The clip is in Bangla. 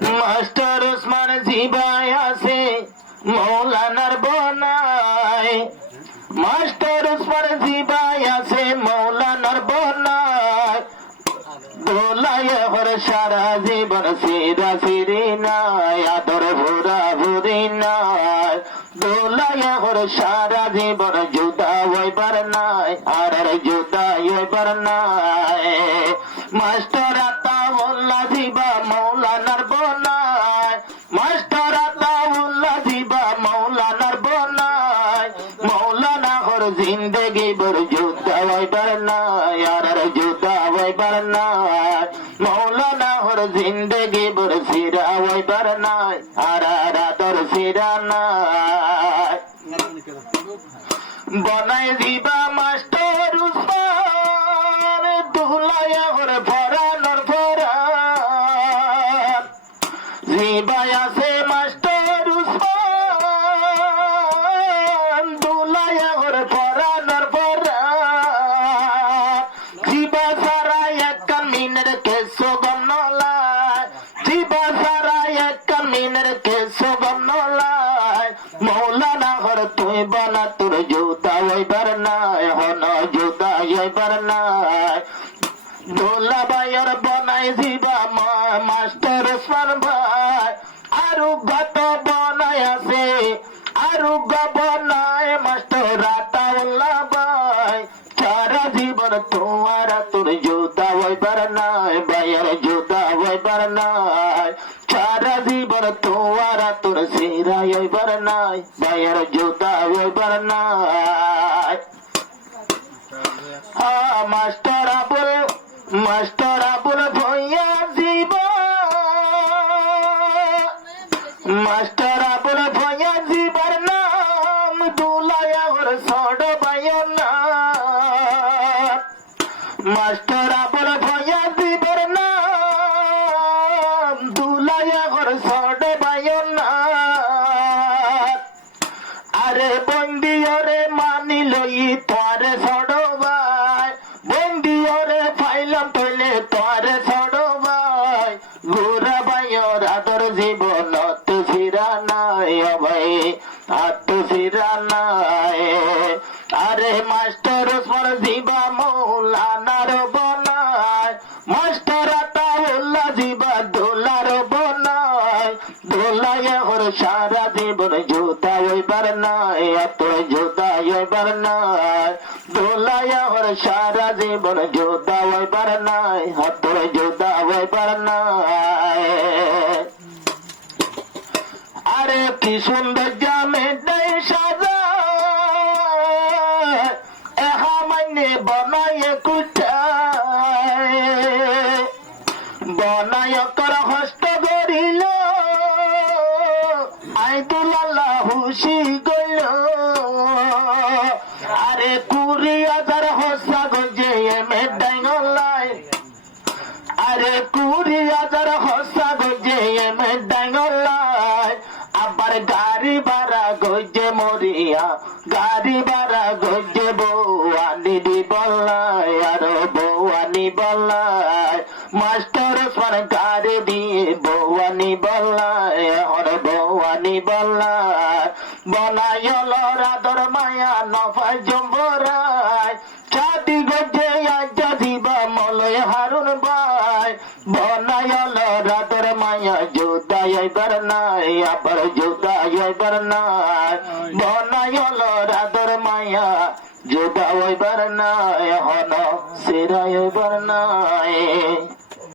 মাস্টার ওসমান জিবাই আছে মৌলানার বনায়, মাস্টার ওসমান জিবাই আছে মৌলানার বনায়, দোলায় হর সারা জীবন সিরা সিরি নাই, আদর ভুরা ভুরি নাই, দোলায় হর সারা জীবন জুদা হইবার নাই, আর জুদা হইবার নাই। মাস্টার আতাউল্লাহ জিবা মৌলানার বনায়, মাস্টার আতাউল্লাহ জিবা মৌলানার বনায়, মৌলানা হর জিন্দগি বর জুদা হইবার নাই, আর জুদা হইবার নাই, মৌলানা হর জিন্দগি বর সিরা হইবার নাই, আর আদর সিরা নাই। বনায় দিবা মাস্টার উসমান দুলায়া হর ফরানোর ফরান, জিবাই আছে মাস্টার উসমান দুলায়া হর ফরানোর ফরান, জিবা সারা একখান মিনের কেসো গমনলায়, জিবা সারা একখান মিনের কেসো গমনলায়, মৌলানা হর তুই বনা তোর জুতা হইবার নাই, হন জুতা হইবার নাই। দোলা ভাইয়ের বনাই জিবা মাস্টার ওসমান ভাই, আরো গত বনাই আছে, আরো বনায় মাস্টার আতাউল্লাহ ভাই, সারা জীবন তোমার তোর জুতা হইবার নাই, ভাইয়ের জুতা হইবার নাই, সারা জীবন তোমার তোর সিরা হইবার নাই, ভাইয়ের জুতা হইবার নাই। মাস্টার আবুল, মাস্টার আবুল ভইয়া জীবা, মাস্টার আবুল ভইয়া জীবার নাম দুলায়া হর সড ভাইয়ের নাম, মাস্টার আবুল ভইয়া জীবার নাম দুলায়া হর সড ভাইয়ের নাম। আরে বন্দি ওরে মানি লই তোরে সড ভাই, বন্দি ওরে ফাইলাম তৈলে তোরে সড ভাই, ঘুরা ভাইয়ের আদর জীবন তো সিরা নাই, ভাই আত্ম সিরা নাই। আরে মাস্টার ওসমান জিবা মৌলানার বনায়, মাস্টার আতাউল্লাহ জিবা দোলার বনায়, দোলায় হর সারা জীবন জুতা হইবার নাই, তোর জুতা হইবার নাই, দোলায় হর সারা জীবন জুতা হইবার নাই, তোর জুতা হইবার নাই। আরে কি সুন্দর জামে দেয় সাজা, এহা মানে বনায় কুটায়, বনায় কর হস্ত গরিল, আইদুল্লাহ হুশি গইল। আরে 20,000 হসা গজে এমে ডাঙ্গলায়, আরে 20,000 হসা গজে এমে ডাঙ্গলায়, আবার গাড়ি ভাড়া গজে মরিয়া, গাড়ি ভাড়া গজে বৌয়ানি দি বল্লায়, আর বৌয়ানি বল্লায়, মাস্টার ওসমান গাড়ি দিয়ে বৌয়ানি বল্লায়, হর বৌয়ানি বল্লায়, বনায় লরাদর মায়া নফাই জম্বরায়, চাঁদি গজে আজা দিবা মলয় হারুন ভাই, বনায় লরাদর মায়া জুদা হইবার নাই, আবার জুদা হইবার নাই, বনায় লরাদর মায়া জুদা হইবার নাই, হন সিরা হইবার নাই।